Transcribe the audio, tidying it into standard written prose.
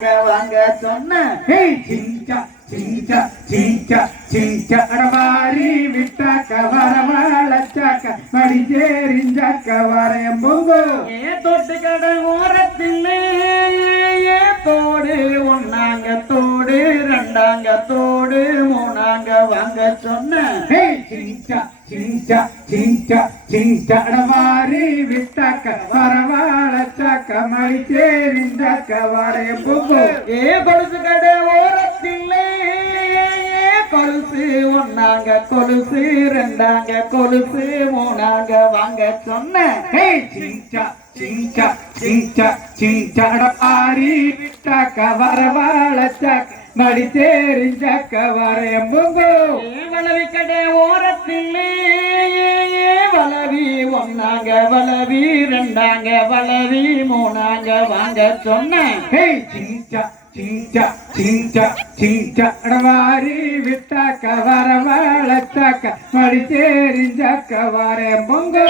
வாங்க சொன்ன அடவாரி விட்டாக்க வரவாழச்சாக்க மடி சேரிஞ்சாக்க வரையம் பொங்கோ ஏ தொட்டு கடை ஓரத்தில் ஏ தோடு ஒன்னாங்க தோடு ரெண்டாங்க தோடு மூணாங்க வாங்க சொன்ன அடவாரி விட்டாக்க வரவாழச்சாக்க மடி சேரிஞ்சாக்க வரையம் பொங்கோ ஏ கொலுசு கடை ஓரத்தில் கொலுசு ஒன்னாங்க கொலுசு ரெண்டாங்க கொலுசு மூணாங்க வாங்க சொன்ன அடவாரி விட்டாக்க வரவாழச்சாக்க மடி சேரிஞ்சாக்க வரையம் பொங்கோ வளவி கடை ஓரத்தில் வளவி ஒன்னாங்க வளவி ரெண்டாங்க வளவி மூணாங்க வாங்க சொன்ன அடவாரி விட்டாக்க வரவாழச்சாக்க மடி சேரிஞ்சாக்க வரையம் பொங்கோ